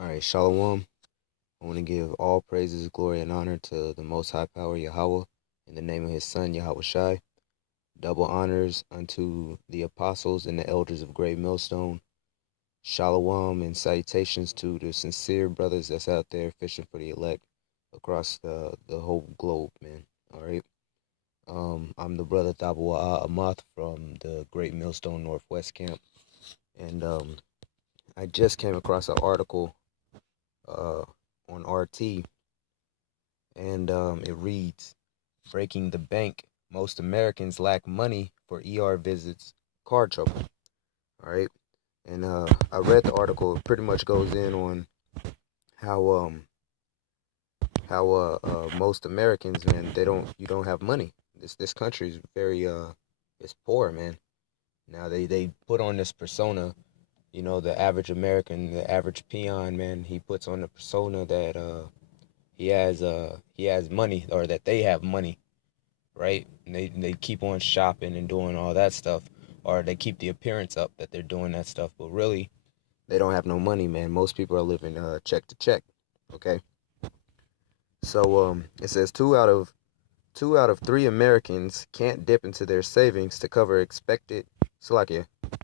All right, Shalom. I want to give all praises, glory, and honor to the Most High Power, Yahweh, in the name of His Son, Yahweh Shai. Double honors unto the apostles and the elders of Great Millstone. Shalom and salutations to the sincere brothers that's out there fishing for the elect across the whole globe, man. All right. I'm the brother Thabawa Amath from the Great Millstone Northwest Camp, and I just came across an article uh, on RT, and it reads, "Breaking the bank. Most Americans lack money for ER visits, car trouble." All right, and I read the article. It pretty much goes in on how most Americans, man, you don't have money. This country is very it's poor, man. Now they put on this persona, the average American, the average peon, man, he puts on the persona that he has money, or that they have money, right? And they keep on shopping and doing all that stuff, or they keep the appearance up that they're doing that stuff, but really they don't have no money, man. Most people are living check to check. Okay, so it says two out of three Americans can't dip into their savings to cover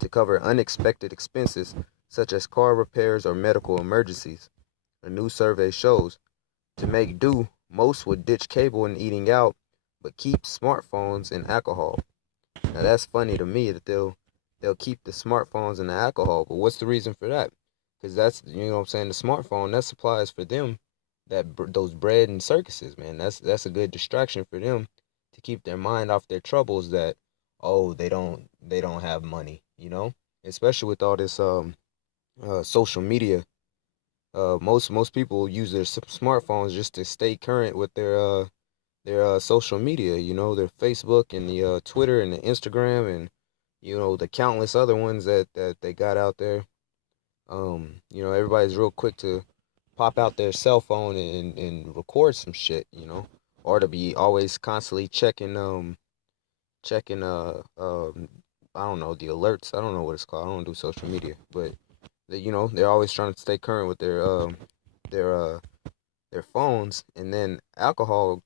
to cover unexpected expenses such as car repairs or medical emergencies. A new survey shows to make do, most would ditch cable and eating out, but keep smartphones and alcohol. Now that's funny to me that they'll keep the smartphones and the alcohol, but what's the reason for that? Because that's, what I'm saying, the smartphone, that supplies for them those bread and circuses, man. That's a good distraction for them to keep their mind off their troubles. That, oh, they don't have money, especially with all this social media. Most people use their smartphones just to stay current with their social media, their Facebook and the Twitter and the Instagram, and the countless other ones that they got out there. Everybody's real quick to pop out their cell phone and record some shit, or to be always constantly checking I don't know, the alerts. I don't know what it's called. I don't do social media, but they're always trying to stay current with their uh their phones, and then alcohol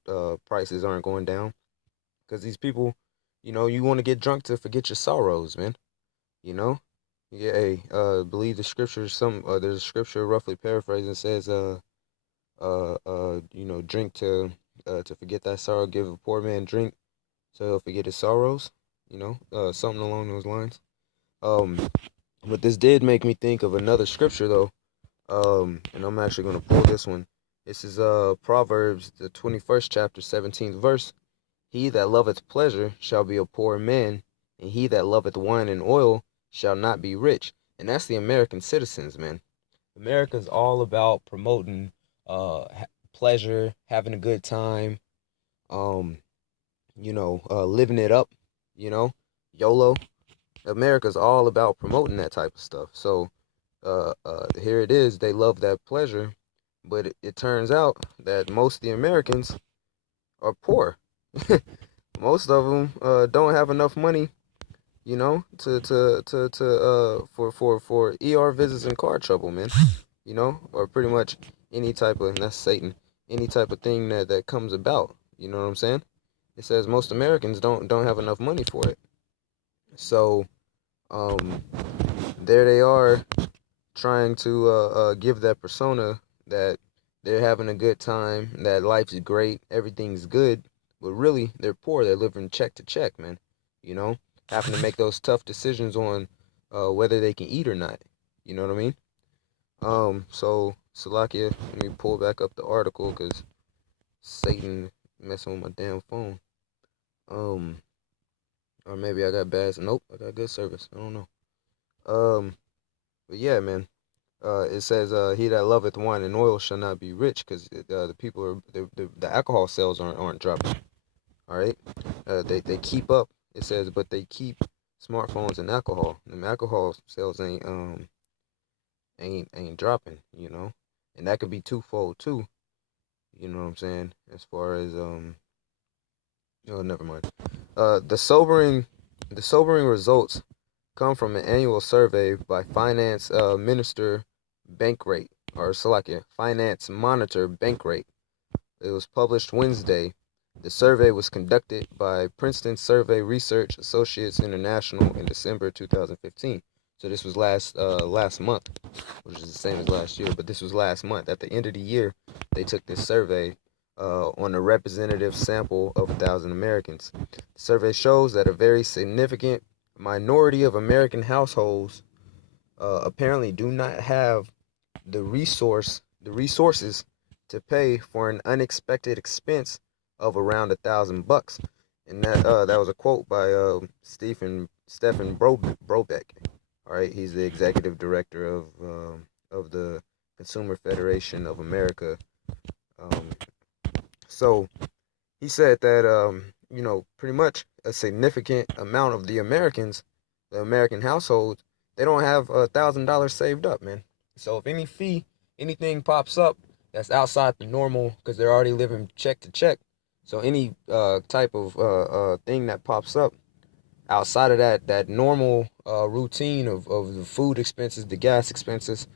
prices aren't going down because these people, you want to get drunk to forget your sorrows, man. You know, yeah. Hey, believe the scripture. There's a scripture roughly paraphrasing says, drink to forget thy sorrow. Give a poor man drink so he'll forget his sorrows. Something along those lines. Um, but this did make me think of another scripture though. And I'm actually gonna pull this one. This is Proverbs, the 21st chapter, 17th verse. He that loveth pleasure shall be a poor man, and he that loveth wine and oil shall not be rich. And that's the American citizens, man. America's all about promoting pleasure, having a good time, um, living it up, you know, YOLO. America's all about promoting that type of stuff. So here it is. They love that pleasure, but it turns out that most of the Americans are poor. Most of them don't have enough money, for ER visits and car trouble, man. Or pretty much any type of, and that's Satan, any type of thing that comes about. You know what I'm saying? It says most Americans don't have enough money for it. So, um, there they are trying to give that persona that they're having a good time, that life's great, everything's good, but really they're poor. They're living check to check, man. You know, having to make those tough decisions on whether they can eat or not. You know what I mean? So Salakia, let me pull back up the article because Satan messing with my damn phone. Um, or maybe I got bad. Nope, I got good service. I don't know. But yeah, man. It says, "He that loveth wine and oil shall not be rich," because the people are the alcohol sales aren't dropping. All right, they keep up. It says, but they keep smartphones and alcohol. The alcohol sales ain't dropping. And that could be twofold too. You know what I'm saying? As far as oh, never mind. The sobering results come from an annual survey by Finance Minister Bankrate. or Slovakia, Finance Monitor Bankrate. It was published Wednesday. The survey was conducted by Princeton Survey Research Associates International in December 2015. So this was last month, which is the same as last year, but this was last month. At the end of the year, they took this survey on a representative sample of 1,000 Americans. The survey shows that a very significant minority of American households apparently do not have the resources to pay for an unexpected expense of around $1,000. And that was a quote by Stephen Brobeck. All right, he's the executive director of the Consumer Federation of America. So he said that pretty much a significant amount of the American households, they don't have $1,000 saved up, man. So if anything pops up that's outside the normal, because they're already living check to check. So any type of thing that pops up outside of that normal routine of the food expenses, the gas expenses,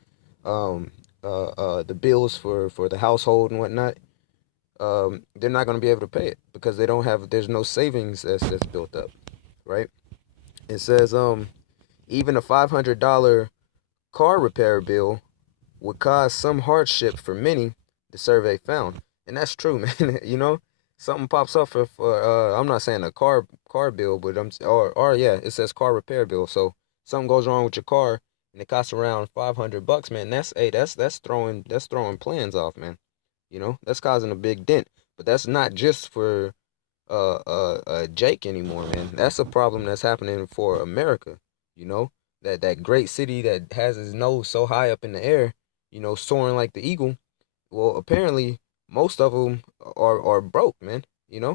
the bills for the household and whatnot, they're not going to be able to pay it because there's no savings that's built up, right? It says even a $500 car repair bill would cause some hardship for many, the survey found. And that's true, man. Something pops up for I'm not saying a car bill, but yeah, it says car repair bill. So something goes wrong with your car and it costs around $500, man. That's throwing plans off, man. That's causing a big dent. But that's not just for Jake anymore, man. That's a problem that's happening for America. That great city that has its nose so high up in the air, soaring like the eagle. Well, apparently most of them are broke, man.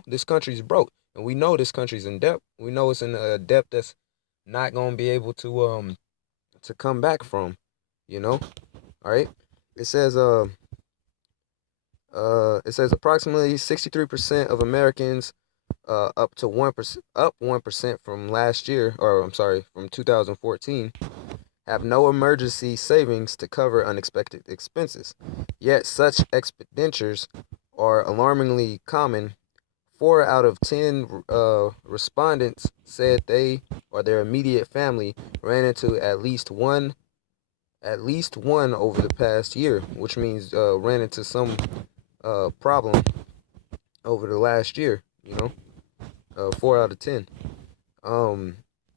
This country's broke, and we know this country's in debt. We know it's in a debt that's not gonna be able to come back from. All right. It says approximately 63% of Americans, up 1% from last year, or I'm sorry, from 2014, have no emergency savings to cover unexpected expenses. Yet such expenditures are alarmingly common. 4 out of 10 respondents said they or their immediate family ran into at least one over the past year, which means ran into some problem over the last year. 4 out of 10.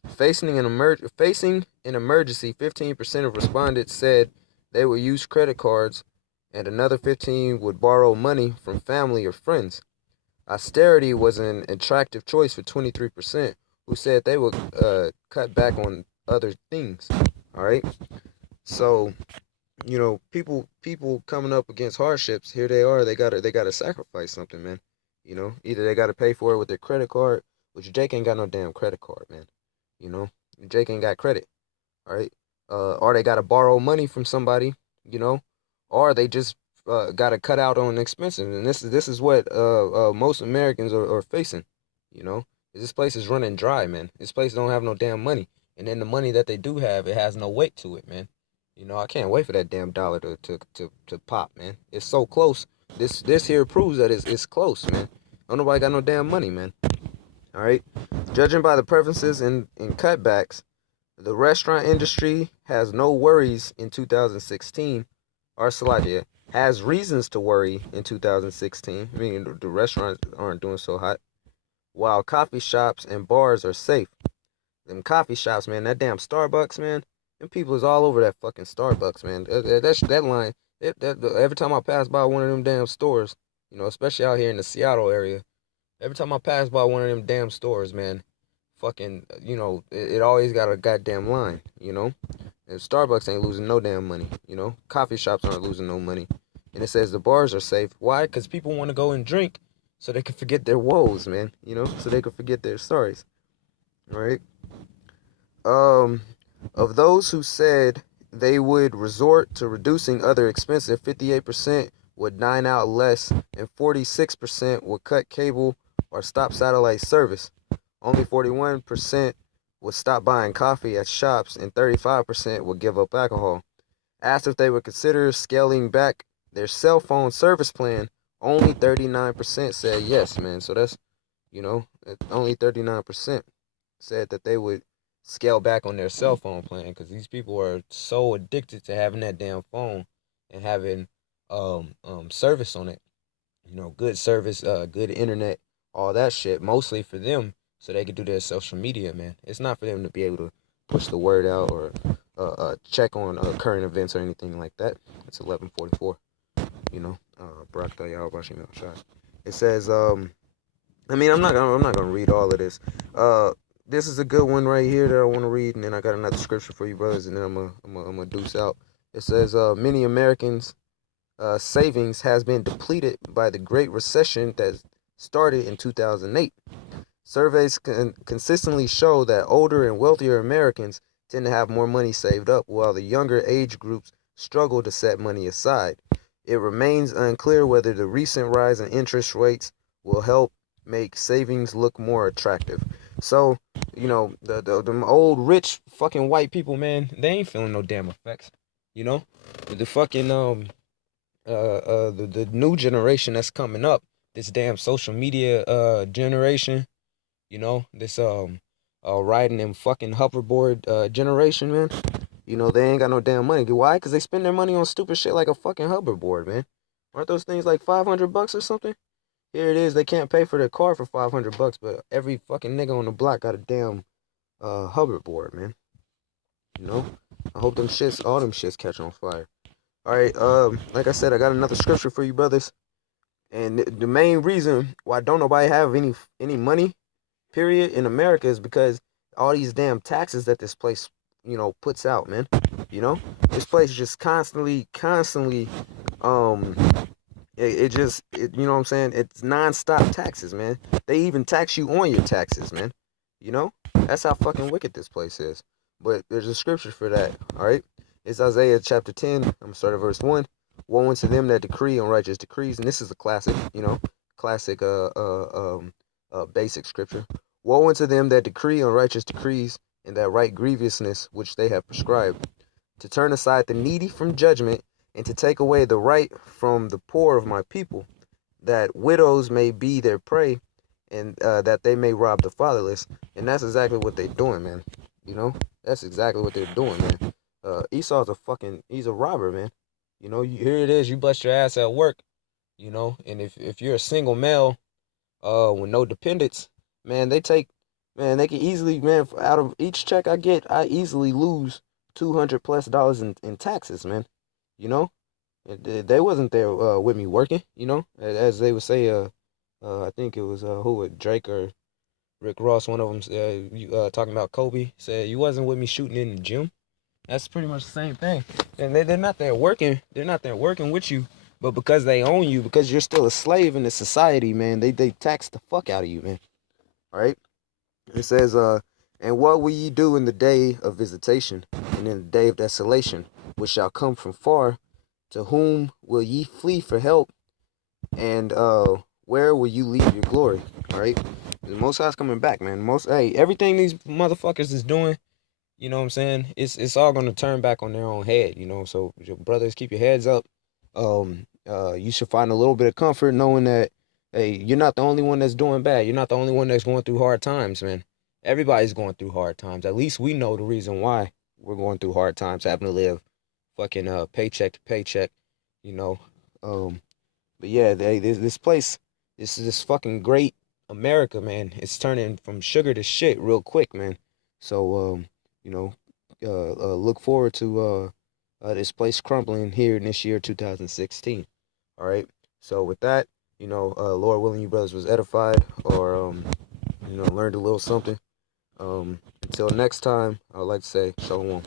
Facing an emergency, 15% of respondents said they would use credit cards, and another 15 would borrow money from family or friends. Austerity was an attractive choice for 23%, who said they would cut back on other things. All right, so people coming up against hardships. Here they are. They gotta sacrifice something, man. Either they gotta pay for it with their credit card, which Jake ain't got no damn credit card, man. Jake ain't got credit. All right, or they gotta borrow money from somebody. Or they just gotta cut out on expenses, and this is what most Americans are facing. This place is running dry, man. This place don't have no damn money, and then the money that they do have, it has no weight to it, man. I can't wait for that damn dollar to pop, man. It's so close. This here proves that it's close, man. Don't nobody got no damn money, man. All right. Judging by the preferences and cutbacks, the restaurant industry has no worries in 2016. Or Slovakia has reasons to worry in 2016. Meaning the restaurants aren't doing so hot. While coffee shops and bars are safe. Them coffee shops, man. That damn Starbucks, man. Them people is all over that fucking Starbucks, man. That line. Every time I pass by one of them damn stores, especially out here in the Seattle area, every time I pass by one of them damn stores, man, fucking, it always got a goddamn line, And Starbucks ain't losing no damn money, Coffee shops aren't losing no money. And it says the bars are safe. Why? Because people want to go and drink so they can forget their woes, man, so they can forget their stories. All right? Of those who said they would resort to reducing other expenses, 58% would dine out less, and 46% would cut cable or stop satellite service. Only 41% would stop buying coffee at shops, and 35% would give up alcohol. Asked if they would consider scaling back their cell phone service plan, only 39% said yes, man. So that's, only 39% said that they would scale back on their cell phone plan because these people are so addicted to having that damn phone and having service on it. Good service, good internet, all that shit, mostly for them so they can do their social media, man. It's not for them to be able to push the word out or check on current events or anything like that. It's 11:44. Barak Yahweh Shot. It says, I'm not gonna read all of this. This is a good one right here that I want to read, and then I got another scripture for you, brothers, and then I'm gonna deuce out. It says, many Americans' savings has been depleted by the Great Recession that started in 2008. Surveys consistently show that older and wealthier Americans tend to have more money saved up, while the younger age groups struggle to set money aside. It remains unclear whether the recent rise in interest rates will help make savings look more attractive. So, the old rich fucking white people, man, they ain't feeling no damn effects. The fucking the new generation that's coming up, this damn social media generation, this riding them fucking hoverboard generation, man. They ain't got no damn money. Why? Because they spend their money on stupid shit like a fucking hoverboard, man. Aren't those things like $500 or something? Here it is. They can't pay for their car for $500, but every fucking nigga on the block got a damn hoverboard, man. I hope all them shits catch on fire. All right. Like I said, I got another scripture for you, brothers. And the main reason why don't nobody have any money, period, in America is because all these damn taxes that this place, puts out, man. This place just constantly, you know what I'm saying? It's nonstop taxes, man. They even tax you on your taxes, man. That's how fucking wicked this place is. But there's a scripture for that, all right? It's Isaiah chapter 10. I'm going to start at verse 1. Woe unto them that decree unrighteous decrees. And this is a classic, basic scripture. Woe unto them that decree unrighteous decrees and that write grievousness which they have prescribed, to turn aside the needy from judgment, and to take away the right from the poor of my people, that widows may be their prey, and that they may rob the fatherless. And that's exactly what they're doing, man. That's exactly what they're doing, man. Esau's he's a robber, man. Here it is, you bust your ass at work, and if you're a single male, with no dependents, man, they can easily, man, out of each check I get, I easily lose $200+ in taxes, man. They wasn't there with me working, as they would say. I think it was Drake or Rick Ross, one of them, talking about Kobe, said you wasn't with me shooting in the gym. That's pretty much the same thing. And they're not there working. They're not there working with you, but because they own you, because you're still a slave in the society, man, they tax the fuck out of you, man. All right. It says, and what will ye do in the day of visitation, and in the day of desolation, which shall come from far? To whom will ye flee for help? And where will you leave your glory? All right. The Most High's coming back, man. Everything these motherfuckers is doing, you know what I'm saying? It's all gonna turn back on their own head, So your brothers, keep your heads up. You should find a little bit of comfort knowing that, hey, you're not the only one that's doing bad. You're not the only one that's going through hard times, man. Everybody's going through hard times. At least we know the reason why we're going through hard times, having to live fucking paycheck to paycheck, you know. But yeah, this place, this fucking great America, man. It's turning from sugar to shit real quick, man. So look forward to this place crumbling here in this year 2016. All right. So with that, Lord willing, you brothers was edified or learned a little something. Until next time, I would like to say shalom.